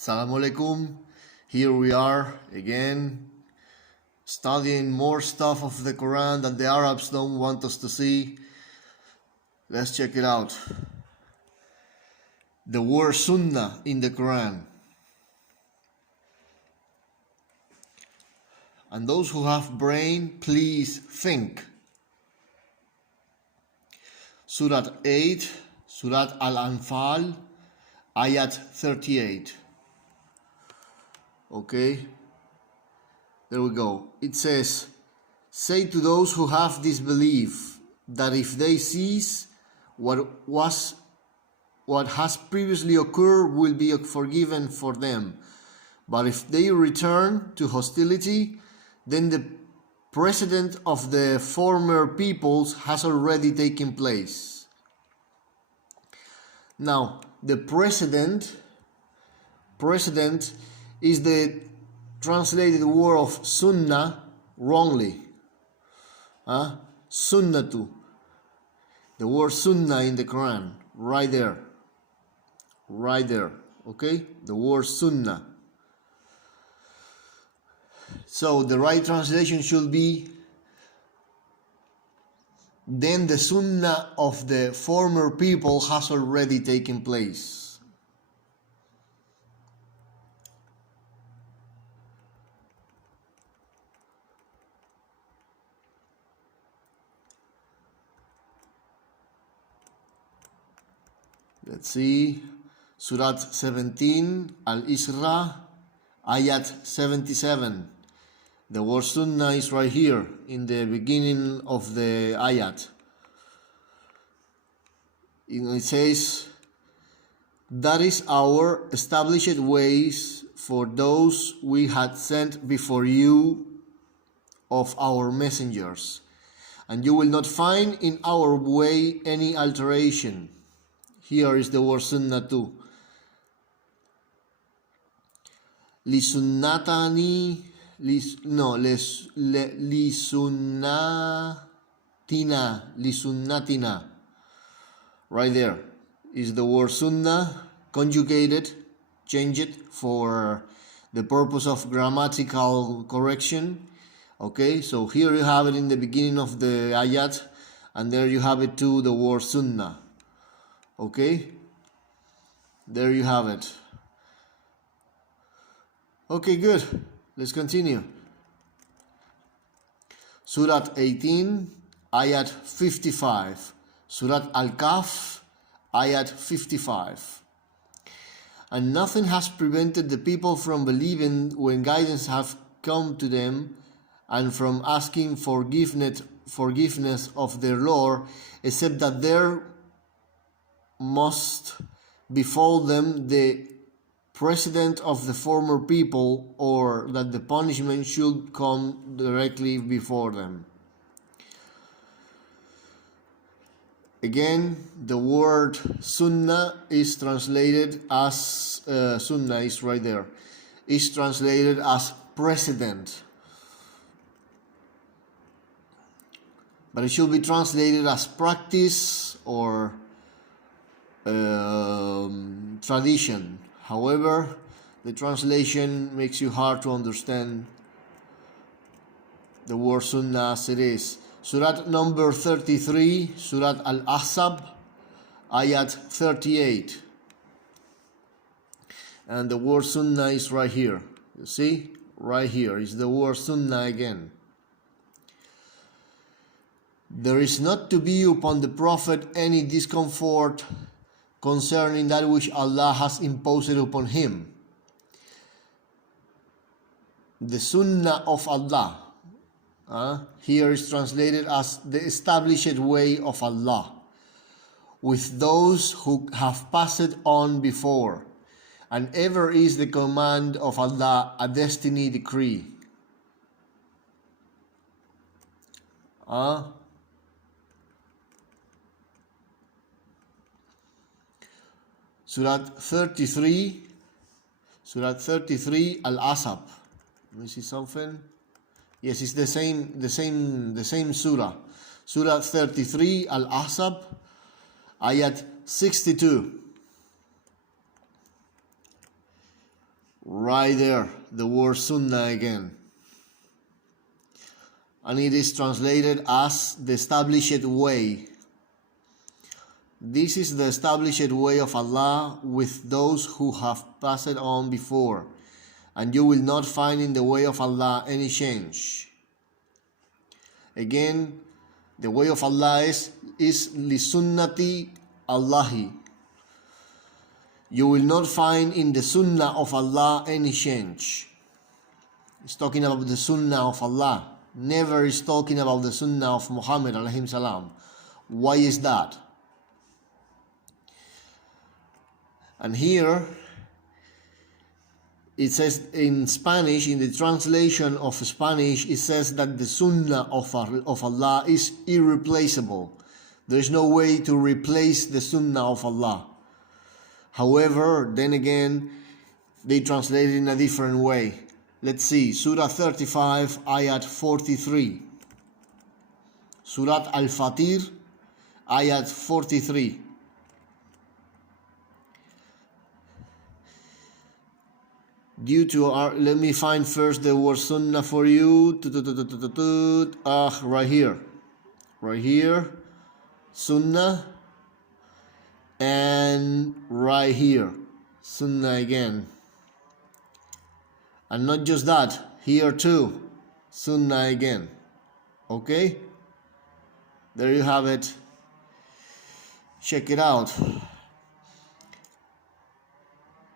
Assalamu alaikum. Here we are again, studying more stuff of the Quran that the Arabs don't want us to see. Let's check it out. The word sunna in the Quran. And those who have brain, please think. Surah 8, Surah Al-Anfal, Ayat 38. Okay, there we go. It says, say to those who have disbelief that if they cease what has previously occurred will be forgiven for them. But if they return to hostility, then the precedent of the former peoples has already taken place. Now, the precedent is the translated word of sunna wrongly. Sunnatu. The word sunna in the Quran, right there. Right there. Okay? The word sunnah. So the right translation should be, then the sunnah of the former people has already taken place. Let's see, Surah 17, Al-Isra, Ayat 77. The word sunnah is right here in the beginning of the ayat. It says, that is our established ways for those we had sent before you of our messengers, and you will not find in our way any alteration. Here is the word sunnah too. Lisunnatina. Right there is the word sunnah, conjugated, change it for the purpose of grammatical correction. Okay, so here you have it in the beginning of the ayat, and there you have it too, the word sunnah. Okay, there you have it. Okay, good. Let's continue. Surah 18, Ayat 55. Surah Al-Kahf, Ayat 55. And nothing has prevented the people from believing when guidance have come to them and from asking forgiveness of their Lord, except that there must befall them the precedent of the former people, or that the punishment should come directly before them. Again, the word sunnah is translated as sunnah is right there. Is translated as precedent, but it should be translated as practice or tradition. However, the translation makes you hard to understand the word sunnah as it is. Surah number 33, Surah Al-Ahzab, Ayat 38. And the word sunnah is right here. You see? Right here is the word sunnah again. There is not to be upon the Prophet any discomfort concerning that which Allah has imposed upon him. The sunnah of Allah here is translated as the established way of Allah with those who have passed on before, and ever is the command of Allah a destiny decree. Surah 33, Al-Asab. Let me see something. Yes, it's the same surah. Surah 33, Al-Ahzab, Ayat 62. Right there, the word sunnah again. And it is translated as the established way. This is the established way of Allah with those who have passed on before, and you will not find in the way of Allah any change. Again, the way of Allah is li sunnati Allahi. You will not find in the sunnah of Allah any change. It's talking about the sunnah of Allah. Never is talking about the sunnah of Muhammad alayhi salam. Why is that? And here it says in Spanish, in the translation of Spanish, it says that the sunnah of Allah is irreplaceable. There is no way to replace the sunnah of Allah. However, then again, they translate it in a different way. Let's see, Surah 35, Ayat 43. Surah Al-Fatir, Ayat 43. Due to our, let me find first the word sunnah for you. Right here. Right here. Sunnah. And right here. Sunnah again. And not just that, here too. Sunnah again. Okay? There you have it. Check it out.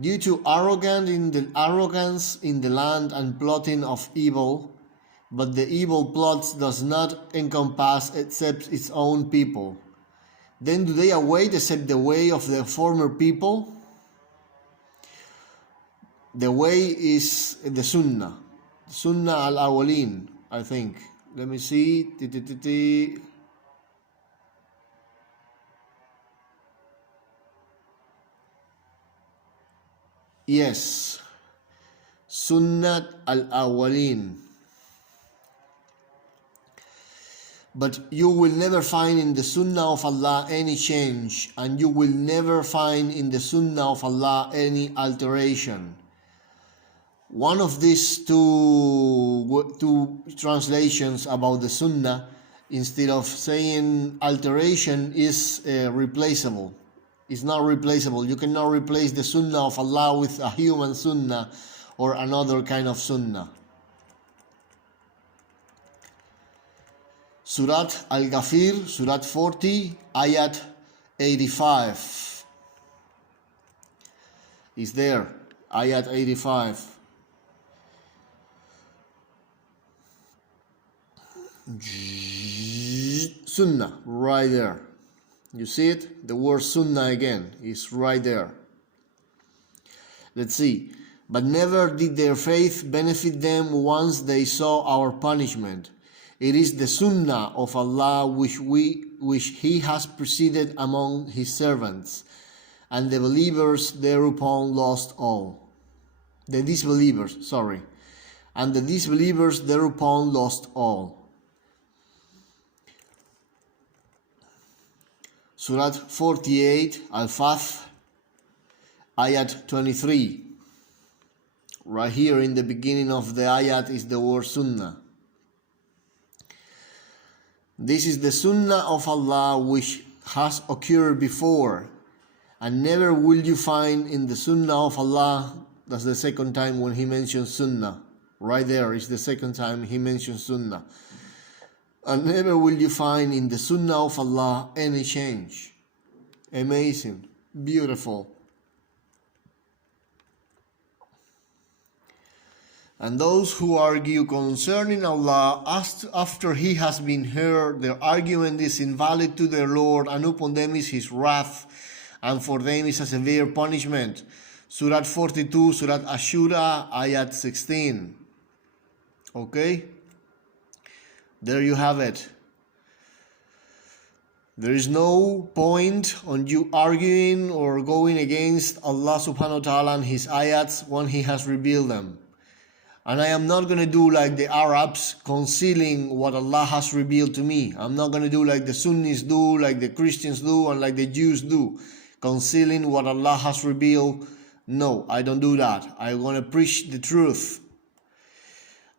Due to arrogance in the land and plotting of evil, but the evil plots does not encompass except its own people. Then do they await except the way of the former people? The way is the sunnah. Sunnah al-awwalin, I think. Let me see. Yes. Sunnat al-awwalin. But you will never find in the sunnah of Allah any change, and you will never find in the sunnah of Allah any alteration. One of these two translations about the sunnah, instead of saying alteration, is replaceable. It's not replaceable. You cannot replace the sunnah of Allah with a human sunnah or another kind of sunnah. Surat Al-Ghafir, Surat 40, Ayat 85. Is there, Ayat 85. Sunnah, right there. You see it? The word sunnah again is right there. Let's see. But never did their faith benefit them once they saw our punishment. It is the sunnah of Allah which He has preceded among His servants, and the believers thereupon lost all. And the disbelievers thereupon lost all. Surat 48, Al-Fath, Ayat 23. Right here in the beginning of the ayat is the word sunnah. This is the sunnah of Allah which has occurred before, and never will you find in the sunnah of Allah. That's the second time when He mentions sunnah. Right there is the second time He mentions sunnah. And never will you find in the sunnah of Allah any change. Amazing. Beautiful. And those who argue concerning Allah after He has been heard, their argument is invalid to their Lord, and upon them is His wrath, and for them is a severe punishment. Surat 42, Surat Ashura, Ayat 16. Okay? There you have it. There is no point on you arguing or going against Allah subhanahu wa ta'ala and His ayats when He has revealed them. And I am not going to do like the Arabs, concealing what Allah has revealed to me. I'm not going to do like the Sunnis do, like the Christians do, and like the Jews do, concealing what Allah has revealed. No, I don't do that. I'm gonna preach the truth.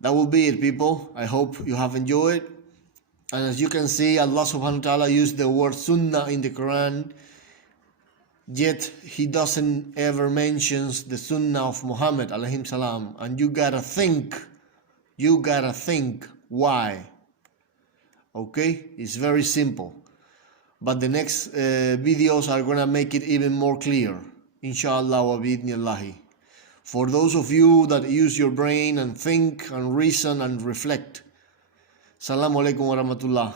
That will be it, people. I hope you have enjoyed. And as you can see, Allah subhanahu wa ta'ala used the word sunnah in the Quran, yet He doesn't ever mentions the sunnah of Muhammad alayhi salam. And you gotta think why. Okay, it's very simple. But the next videos are gonna make it even more clear, inshallah wa bi'idhnillahi. For those of you that use your brain and think and reason and reflect. Assalamu alaikum wa rahmatullah.